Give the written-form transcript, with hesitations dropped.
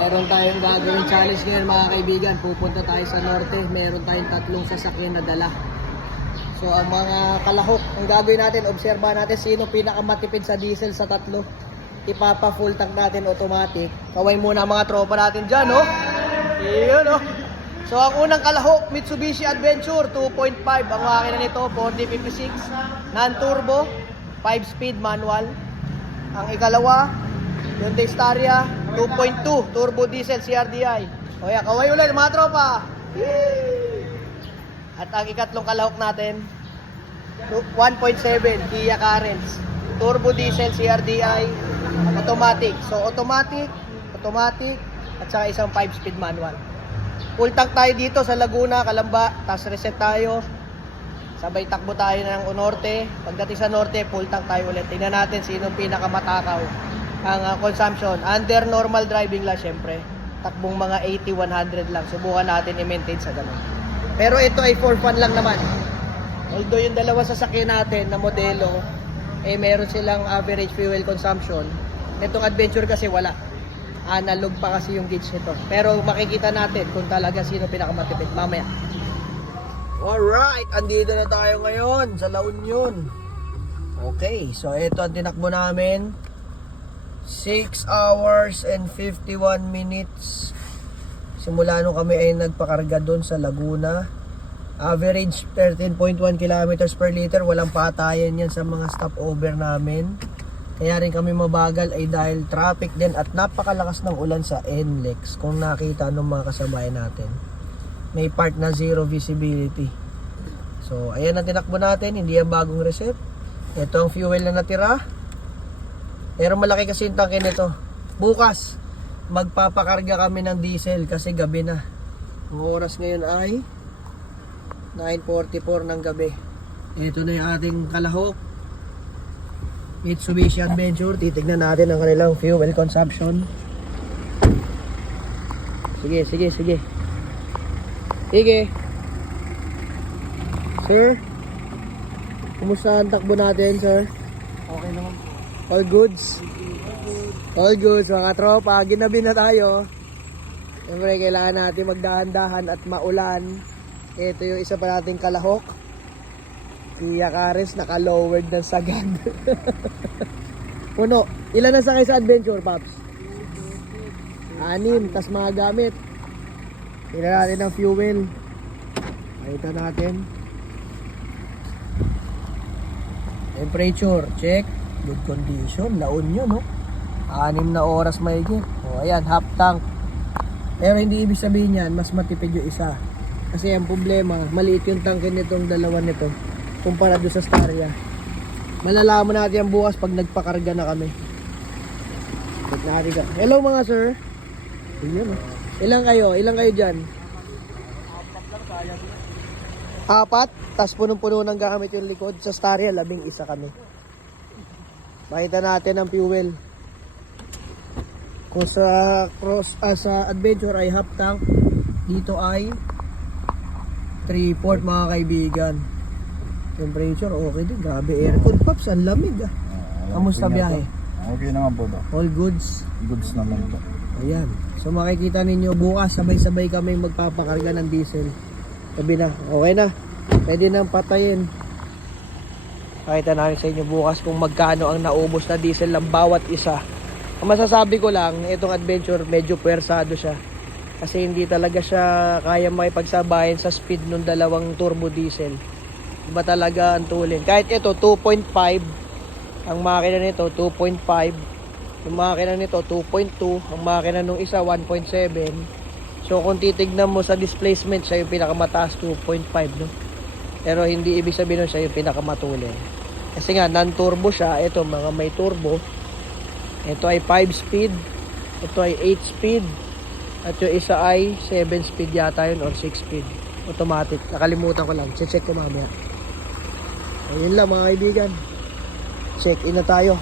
Meron tayong gagawin challenge ngayon mga kaibigan. Pupunta tayo sa norte. Meron tayong 3 sasakyan na dala. So ang mga kalahok, ang gagawin natin, obserba natin sino pinakamatipid sa diesel sa 3. Ipapa full tank natin automatic. Kaway muna ang mga tropa natin dyan, no? Iyon, no? So ang unang kalahok, Mitsubishi Adventure 2.5. Ang makina nito, 4056. Non-turbo, 5-speed manual. Ang ikalawa, Hyundai Staria 2.2 turbo diesel CRDI. O yan, kaway ulit mga tropa. At ang ikatlong kalahok natin, 1.7 Kia Carens turbo diesel CRDI automatic. So automatic at saka isang 5-speed manual. Full tank tayo dito sa Laguna, Calamba, tapos reset tayo. Sabay takbo tayo ng norte. Pagdating sa norte, full tank tayo ulit. Tingnan natin sino pinakamatakaw ang consumption. Under normal driving lang syempre. Takbong mga 80-100 lang. Subukan natin i-maintain sa ganun. Pero ito ay for fun lang naman. Although yung dalawa sasakyan natin na modelo, meron silang average fuel consumption. Itong Adventure kasi wala. Analog pa kasi yung gauge nito. Pero makikita natin kung talaga sino pinakamatipid mamaya. Alright, andito na tayo ngayon sa La Union. Okay, so ito ang tinakbo namin. 6 hours and 51 minutes. Simula nung kami ay nagpakarga doon sa Laguna. Average 13.1 kilometers per liter. Walang patayan yan sa mga stopover namin. Kaya rin kami mabagal ay dahil traffic din at napakalakas ng ulan sa NLEX. Kung nakita ng mga kasabay natin, may part na zero visibility. So ayan ang tinakbo natin. Hindi yan bagong reset. Ito ang fuel na natira. Pero malaki kasi yung tangke nito. Bukas magpapakarga kami ng diesel kasi gabi na. Ang oras ngayon ay 9:44 ng gabi. Ito na yung ating kalahok, Mitsubishi Adventure. Titignan natin ang kanilang fuel consumption. Sige. Sir, kumusta ang takbo natin, sir? Okay naman po. All goods? All goods, mga tropa. Ginabi na tayo. Siyempre, kailangan natin magdahan-dahan at maulan. Ito yung isa pa nating kalahok. Kia Carens, naka-lowered ng sagad. Puno. Ilan na sakay sa Adventure, Paps? 6, tas mga gamit. Tingnan natin ang fuel. Nakita natin. Temperature, check. Good condition. La Union, no? 6 na oras mahigit. O, ayan, half tank. Pero hindi ibig sabihin yan, mas matipid yung isa. Kasi ang problema, maliit yung tanke nitong dalawa nito kumpara doon sa Staria. Malalaman natin yan bukas pag nagpakarga na kami. Hello mga sir. Ayun, oh. Ilang kayo dyan? 4? Tapos punong-puno ng gamit yung likod. Sa Staria, 11 kami. Makita natin ang fuel. Kung sa sa Adventure ay half tank, dito ay 3/4 mga kaibigan. Temperature okay din, grabe aircon. Paps, ang lamig ah. Kamusta biyahe? Okay naman po daw. All goods? Goods naman po. Ayan. So makikita ninyo bukas sabay-sabay kami magpapakarga ng diesel. Sabi na, okay na. Pwede nang patayin. Pakita namin sa inyo bukas kung magkano ang naubos na diesel ng bawat isa. Ang masasabi ko lang, itong Adventure medyo puwersado siya. Kasi hindi talaga siya kaya makipagsabayan sa speed ng dalawang turbo diesel. Iba talaga ang tulin. Kahit ito 2.5, ang makina nito 2.5, yung makina nito 2.2, ang makina nung isa 1.7. So kung titignan mo sa displacement, siya yung pinakamataas 2.5, no? Pero hindi ibig sabihin nun siya yung pinakamatulin. Kasi nga non-turbo siya. Ito mga may turbo. Ito ay 5-speed, ito ay 8-speed, at yung isa ay 7-speed yata yun or 6-speed. Automatic. Nakalimutan ko lang. Check ko mamaya. Ayun lang mga kaibigan. Check in na tayo.